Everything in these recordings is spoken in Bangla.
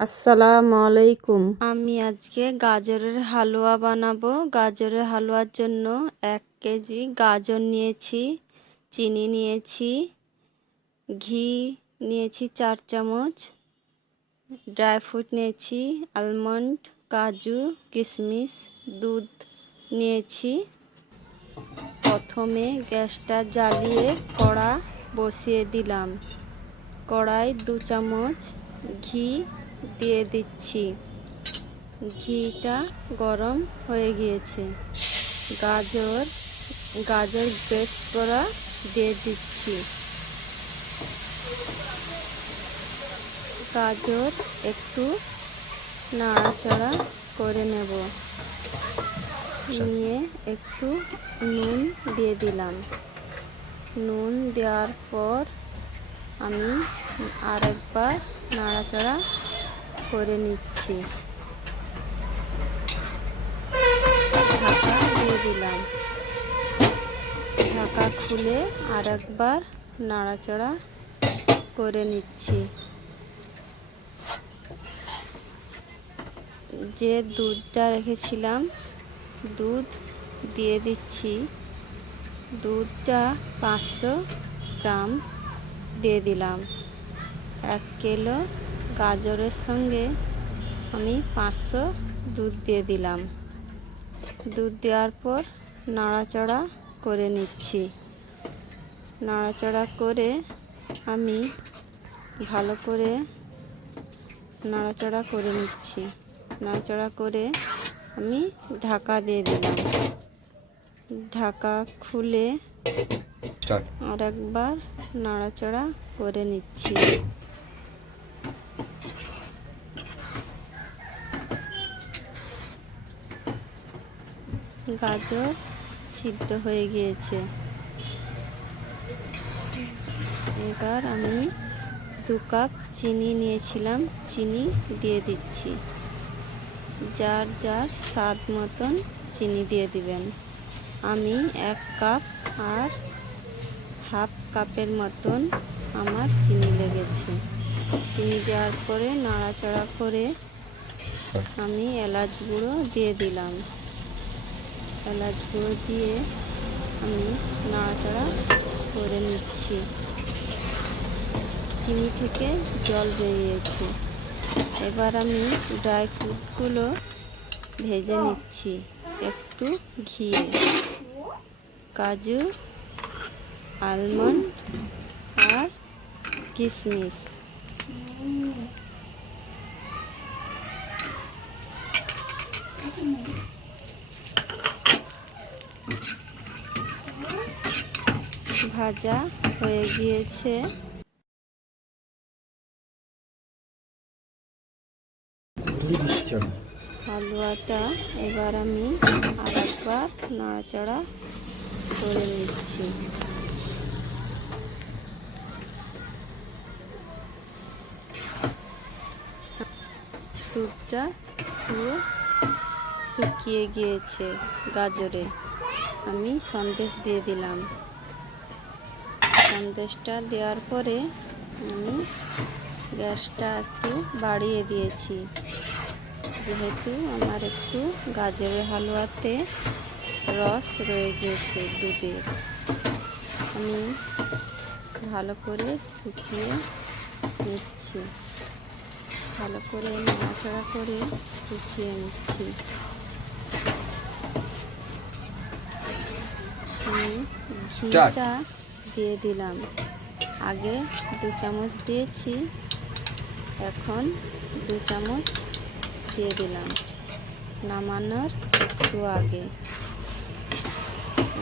আসসালামু আলাইকুম। আমি আজকে গাজরের হালুয়া বানাবো। গাজরের হালুয়ার জন্য 1 কেজি গাজর নিয়েছি, চিনি নিয়েছি, ঘি নিয়েছি 4 চামচ, ড্রাই ফ্রুট নিয়েছি, আলমন্ড, কাজু, কিশমিশ, দুধ নিয়েছি। প্রথমে গ্যাসটা জ্বালিয়ে কড়া বসিয়ে দিলাম। কড়াই 2 চামচ ঘি দিয়ে দিচ্ছি। ঘিটা গরম হয়ে গিয়েছে। গাজর গ্রেট করা দিয়ে দিচ্ছি। গাজর একটু নাড়াচাড়া করে নেব। নিয়ে একটু নুন দিয়ে দিলাম। নুন দেওয়ার পর আমি আরেকবার নাড়াচাড়া করে নিচ্ছি। ঢাকা দিয়ে দিলাম। ঢাকা খুলে আরেকবার নাড়াচাড়া করে নিচ্ছি। যে দুধটা রেখেছিলাম দুধ দিয়ে দিচ্ছি। দুধটা 500 গ্রাম দিয়ে দিলাম। 1 কিলো গাজরের সঙ্গে আমি 500 দুধ দিয়ে দিলাম। দুধ দেওয়ার পর নাড়াচাড়া করে নিচ্ছি। নাড়াচাড়া করে আমি ভালো করে নাড়াচাড়া করে নিচ্ছি। নাড়াচাড়া করে আমি ঢাকা দিয়ে দিলাম। ঢাকা খুলে আরেকবার নাড়াচাড়া করে নিচ্ছি। গাজর সিদ্ধ হয়ে গিয়েছে। এবার আমি 2 কাপ চিনি নিয়েছিলাম, চিনি দিয়ে দিচ্ছি। যার যার স্বাদ মতন চিনি দিয়ে দিবেন। আমি 1 কাপ আর হাফ কাপের মতন আমার চিনি লেগেছে। চিনি দেওয়ার পরে নাড়াচাড়া করে আমি এলাচ গুঁড়ো দিয়ে দিলাম। এলাচ গুঁড়ো দিয়ে আমি নাড়াচাড়া করে নিচ্ছি। চিনি থেকে জল বেরিয়েছে। এবার আমি ড্রাই ফ্রুটগুলো ভেজে নিচ্ছি একটু ঘিয়ে। কাজু, আলমন্ড আর কিশমিশ। ভাজা হয়ে গিয়েছে। হালুয়াটা এবার আমি আরেকবার নাড়াচাড়া করে নিচ্ছি। দুধটা পুরো শুকিয়ে গিয়েছে গাজরে। আমি সন্দেশ দিয়ে দিলাম। সন্দেশটা দেওয়ার পরে আমি গ্যাসটা একটু বাড়িয়ে দিয়েছি, যেহেতু আমার একটু গাজরের হালুয়াতে রস রয়ে গিয়েছে দুধের। আমি ভালো করে শুকিয়ে নিচ্ছি। ভালো করে নাড়াচাড়া করে শুকিয়ে নিচ্ছি। আমি ঘিটা দিয়ে দিলাম। আগে 2 চামচ দিয়েছি, এখন 2 চামচ দিয়ে দিলাম নামানোর একটু আগে।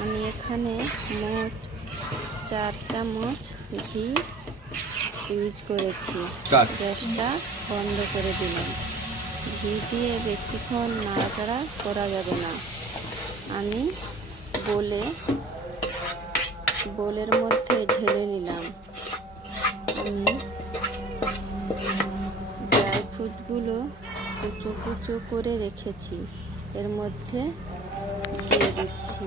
আমি এখানে মোট 4 চামচ ঘি ইউজ করেছি। গ্যাসটা বন্ধ করে দিলাম। ঘি দিয়ে বেশিক্ষণ নাড়াচাড়া করা যাবে না। আমি বোলের মধ্যে ঢেলে নিলাম। আমি ড্রাই ফ্রুটগুলো কুচো কুচো করে রেখেছি, এর মধ্যে দিয়ে দিচ্ছি।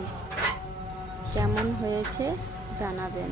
কেমন হয়েছে জানাবেন।